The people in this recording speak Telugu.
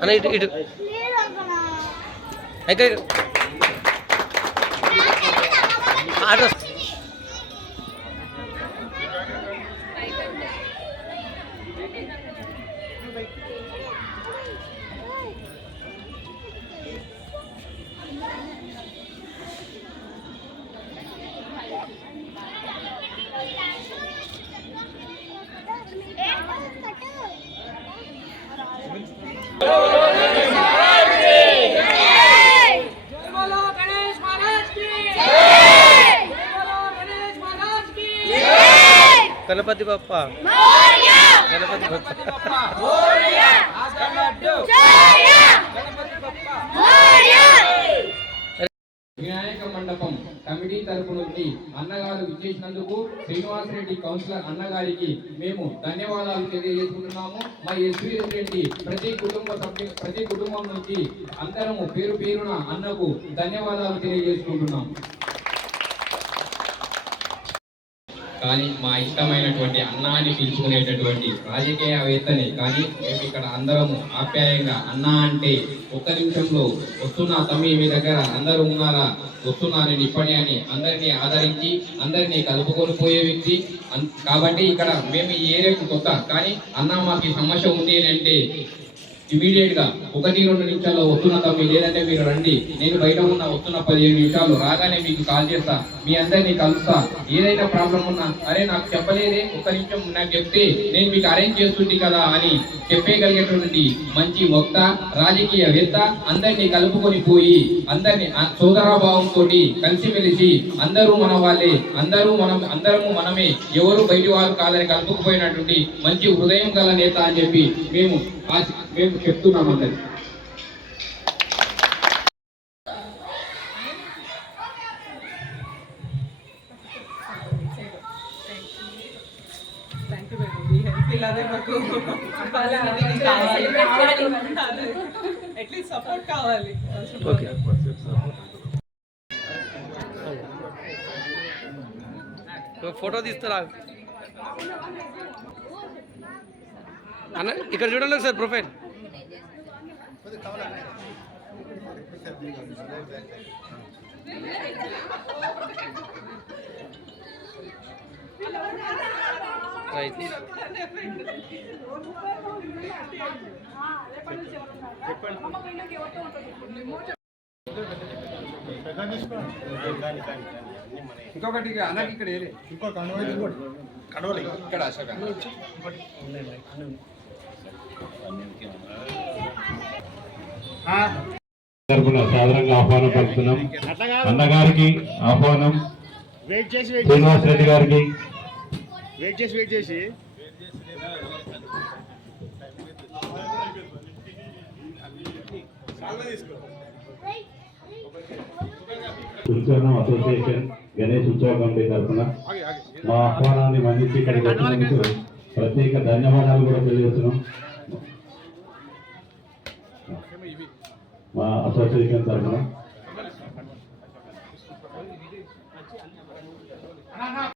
అన్న ఇటు ఇటు. ఇక్కడ గణపతి బప్ప. గణపతి బప్ప. వినాయక మండపం కమిటీ తరపు నుండి అన్నగారు విచ్చేసినందుకు శ్రీనివాసరెడ్డి కౌన్సిలర్ అన్నగారికి మేము ధన్యవాదాలు తెలియజేసుకుంటున్నాము. మా ఎస్వీ రెడ్డి ప్రతి కుటుంబ సభ్యు ప్రతి కుటుంబం నుంచి అందరము పేరు పేరున అన్నకు ధన్యవాదాలు తెలియజేసుకుంటున్నాం కానీ మా ఇష్టమైనటువంటి అన్నాన్ని అని పిలుచుకునేటటువంటి రాజకీయవేత్తని కానీ మేము ఇక్కడ అందరము ఆప్యాయంగా అన్న అంటే ఒక్క నిమిషంలో వస్తున్నా తమ్మి మీ దగ్గర అందరూ ఉన్నారా? వస్తున్నా నేను ఇప్పటి అని అందరినీ ఆదరించి అందరినీ కలుపుకొని పోయే వ్యక్తి. అన్- కాబట్టి ఇక్కడ మేము ఈ ఏరియాకు కొత్త. కానీ అన్న మాకు సమస్య ఉంది అని అంటే ఇమీడియట్గా ఒకటి రెండు నిమిషాల్లో వస్తున్న తమ్మి లేదంటే మీరు రండి. నేను బయట ఉన్న వస్తున్న పదిహేను నిమిషాలు రాగానే మీకు కాల్ చేస్తా. మీ అందరినీ కలుస్తా. ఏదైనా ప్రాబ్లం ఉన్నా అరే నాకు చెప్పలేదే ఒక్క నిమిషం నాకు చెప్తే నేను మీకు అరేంజ్ చేస్తుంది కదా అని చెప్పేయగలిగేటువంటి మంచి వక్త రాజకీయవేత్త అందరినీ కలుపుకొని పోయి అందరినీ ఆ సోదరాభావంతో కలిసిమెలిసి అందరూ మన వాళ్ళే అందరూ మనం అందరము మనమే ఎవరు బయటి వారు కాదని కలుపుకుపోయినటువంటి మంచి హృదయం గల నేత అని చెప్పి మేము ఆశ- మేము చెప్తున్నాం అందరికి. అట్లీస్ట్ సపోర్ట్ కావాలి ఫోటో తీస్తారా? అన్న ఇక్కడ చూడండి సార్ ప్రొఫైల్ రైట్ ఇంకొకటి అన్నకి ఇక్కడ ఏరే ఇంకో కనవలి కనవలి ఇక్కడ అశోక్ తరపున సాధారణంగా ఆహ్వానం పలుకుతున్నాం. అన్నగారికి ఆహ్వానం. శ్రీనివాస్ రెడ్డి గారికి. వెయిట్ చేసి వెయిట్ చేసి. అసోసియేషన్ గణేష్ ఉత్సవ కమిటీ తరఫున మా ఆహ్వానాన్ని మన్నించి ఇక్కడికి వచ్చినందుకు ప్రత్యేక ధన్యవాదాలు కూడా తెలియజేస్తున్నాం. మా అసోసియేషన్ తరఫున.